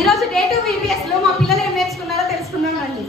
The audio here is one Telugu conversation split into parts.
ఈ రోజు డే 2 VBS లో మా పిల్లలు ఏం నేర్చుకున్నారో తెలుసుకుందాం రండి.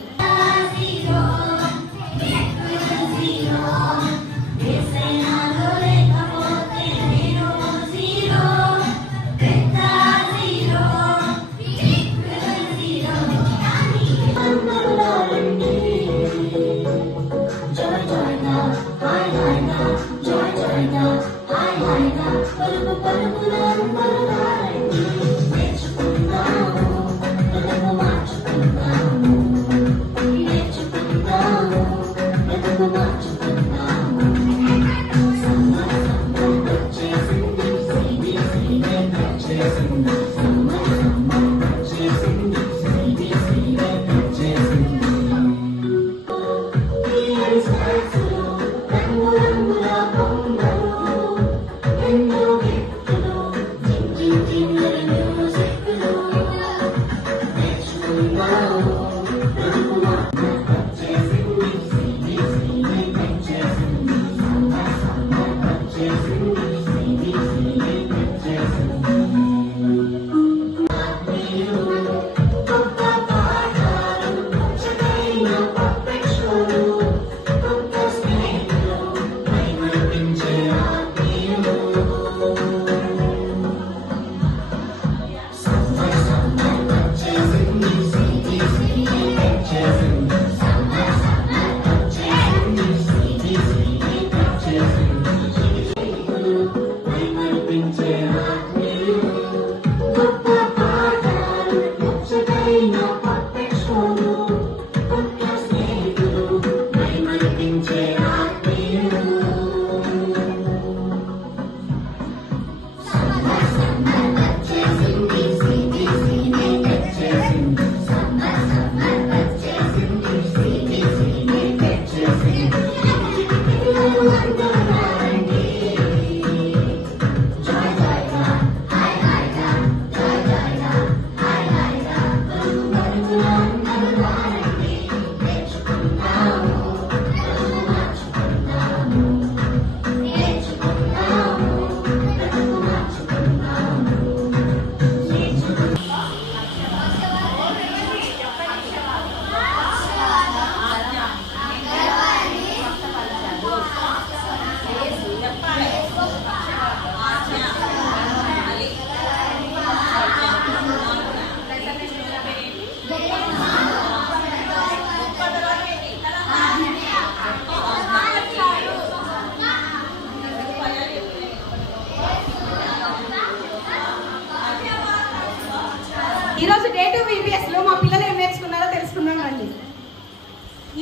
ఈ రోజు డే 2 VBS లో మా పిల్లలు ఏం నేర్చుకున్నారో తెలుసుకుందాం రండి.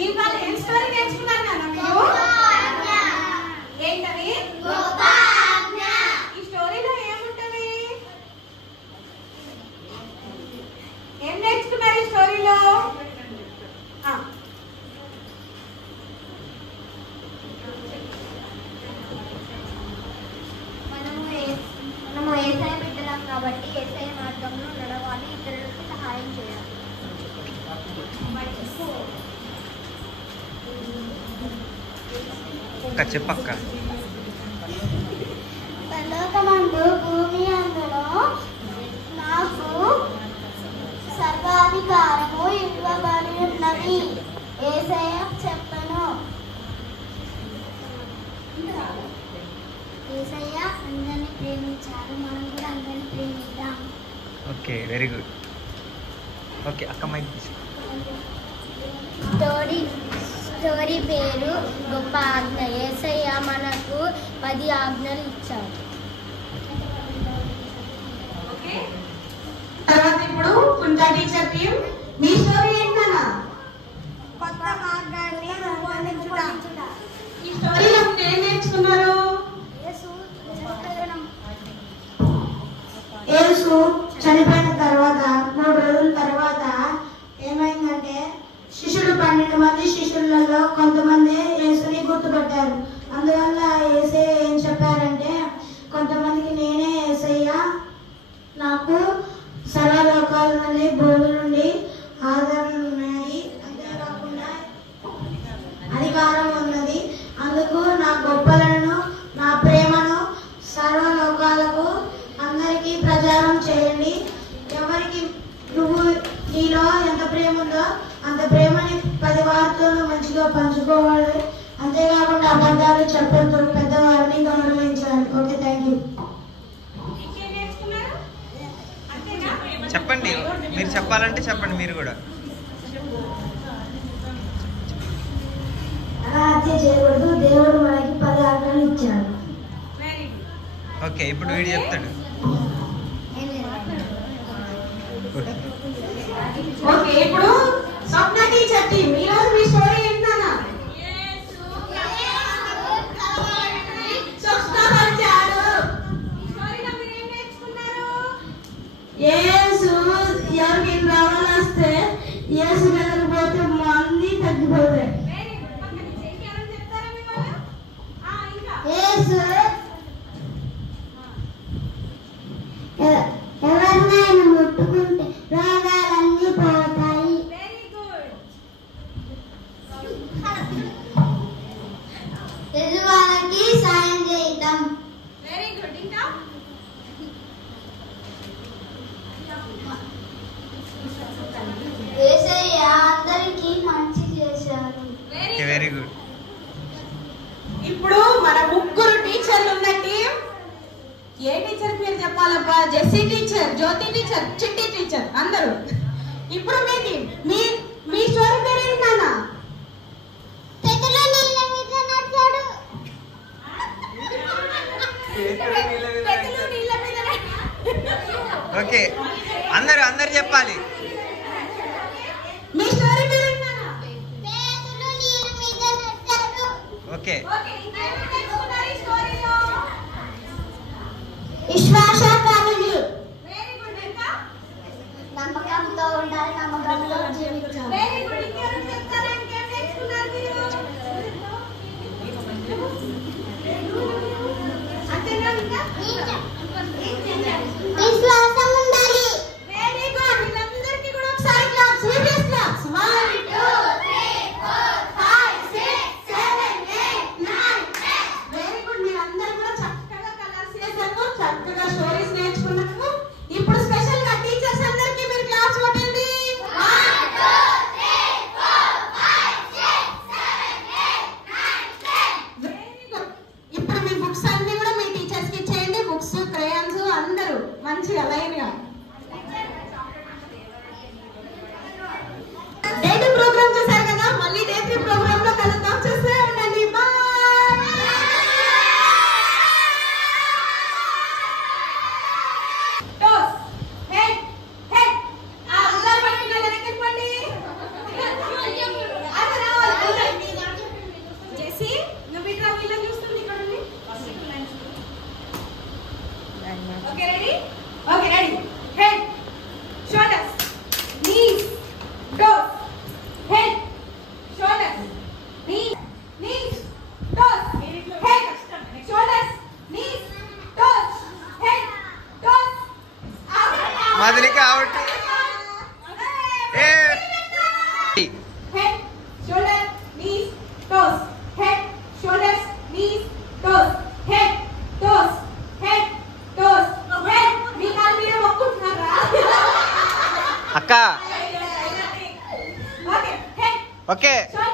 ఇవాళ ఏం స్టోరీ నేర్చుకున్నారు నాన్న మీరు? ఏంటది? ఈ స్టోరీలో ఏముంటది? ఏం నేర్చుకున్నారు ఈ స్టోరీలో? మనము ఏసఐ బిడ్డలం కాబట్టి ఏసఐ మార్గంలో నడవాలి, ఇతరులకు సహాయం చేయాలి. చెప్పక్క. పరలోకమందు భూమి అందులో నాకు సర్వాధికారము ఇవ్వబడి ఉన్నది. ఏసయ్య చెప్పను. ఏసయ్య అందరిని ప్రేమించారు, మనం కూడా అందరిని ప్రేమిద్దాం. Okay, very good. ఓకే అక్క మైక్ స్టోరీ పేరు గొప్ప ఆజ్ఞ. యేసయ్య మనకు 10 ఆజ్ఞలు ఇచ్చారు. తర్వాత ఇప్పుడు కుంటా టీచర్ టీం మీ స్టోరీ ఏంటన్నా? కొత్త మార్గాన్ని రూపొందించుట. ఈ స్టోరీలో మీరు ఏం నేర్చుకున్నారు? యేసు చనిపోయిన తర్వాత 3 రోజుల తర్వాత ఏమైందంటే శిష్యులు 12 మంది శిష్యులలో కొంతమంది యేసుని గుర్తుపట్టారు. అందువల్ల యేసే ఏం చెప్పారంటే, కొంతమందికి నేనే యేసయ్య, నాకు సర్వలోకాల నుండి భూమి నుండి ఆదరణ ఉన్నాయి, అంతేకాకుండా అధికారం ఉన్నది. అందుకు నా గొప్పలను నా ప్రేమను సర్వలోకాలకు అందరికీ ప్రచారం చేయండి. ఎవరికి సువార్తను మంచిగా పంచుకోవాలి. అంతేకాకుండా అబద్ధాలు చెప్పొద్దు. పెద్దవారిని గౌరవించాలి. Okay, thank you. ఇంకేం నేర్చుకున్నారు? అంతేనా? చెప్పండి, మీరు చెప్పాలంటే చెప్పండి మీరు కూడా. అలా హత్య చేయకూడదు. దేవుడు మనకి 10 ఆజ్ఞలు ఇచ్చాడు. Very good. ఓకే, ఇప్పుడు వీడు చెప్తాడు. ఓకే, ఇప్పుడు స్వప్న టీచర్ టీమ్ ఈరోజు మీ స్టోరీ ఏంటన్నా? స్వస్థపరిచాడు. స్టోరీలో మీరు ఏం నేర్చుకున్నారు? యేసు ఎవరికి రావాలి వస్తే యేసు దగ్గర పోతే అన్నీ తగ్గిపోతాయి. Very good. పక్కన ఇంకేమైనా చెప్తారా మీ వాళ్ళు? ఇంకా యేసు ఎవరినైనా ముట్టుకుంటే రోగాలన్నీ పోతాయి. Very good. ఎదురువాళ్ళకి సాయం చేయటం. Very good. ఇంకా యేసయ్య అందరికీ మంచి చేశారు. Okay, very good. ఇప్పుడు మన ముగ్గురు టీచర్లు ఉన్న టీం. ఏ టీచర్ పేరు చెప్పాలబ్బా? జెస్సీ టీచర్, జ్యోతి టీచర్, చిట్టి టీచర్ అందరూ. ఇప్పుడు మీ టీం. మీ స్టోరీ పేరు ఏంటి నాన్న? తెగులు నీళ్ళ మీద నడిచాడు. పెద్దలు నీళ్ళ మీద ఓకే, అందరు చెప్పాలి. మీ స్టోరీ పేరు ఏంటి నాన్న? తెగులు నీళ్ళ మీద నడిచాడు. ఓకే, ఓకే, ఇంకేమి నేర్చుకున్నారు ఈ స్టోరీలో? విశ్వాస కలిగి వెరీ గుడ్. ఇంకా నమ్మకంతో ఉండాలి. నమ్మకంతో జీవించాలి. Very good. ఇంకేమైనా చెప్తారా? ఇంకేం నేర్చుకున్నారు మీరు? అంతేనా? ఇంకా విశ్వాసం ఉండాలి. Very good. వీళ్ళందరికీ కూడా ఒకసారి claps. Videos claps. 1 2 3 4 5 6 7 8 9 10. Very good. మీరందరూ కూడా చక్కగా కలర్స్ చేశారు, చక్కగా స్టోరీస్ నేర్చుకున్నారు. ఇప్పుడు స్పెషల్ గా టీచర్స్ అందరికీ మీరు క్లాప్స్ కొట్టండి. 1 2 3 4 5 6 7 8 9 10. Very good. ఇప్పుడు మీ బుక్స్ అన్ని కూడా మీ టీచర్స్ కి ఇచ్చేయండి. బుక్స్, క్రేయాన్స్ అందరూ మంచిగా లైన్ గా. డే 2 ప్రోగ్రామ్ చూసారు కదా, మళ్ళీ డే 3 ప్రోగ్రామ్ లో కలుద్దాం. చూస్తూ ఉండండి. బాయ్. Toes, head, head. ఆ ఉదర్ పట్టుకుని వెనక్కిపోండి. అది రావాలి. జెస్సీ, నువ్వు ఇట్లా వీళ్ళని చూస్తుంది ఇక్కడ ఉంది. Okay, ready? Okay, ready. Head, shoulders, knees, toes, head, shoulders, knees, toes, head, shoulders, knees, toes, head, toes. Madhulika out. ఏ Head, shoulders, knees, toes, head, shoulders, knees, toes, head, toes, head, toes, head. మీ కాలు మీరే మొక్కుంటున్నారా? అక్క. Okay, head, okay. shoulders.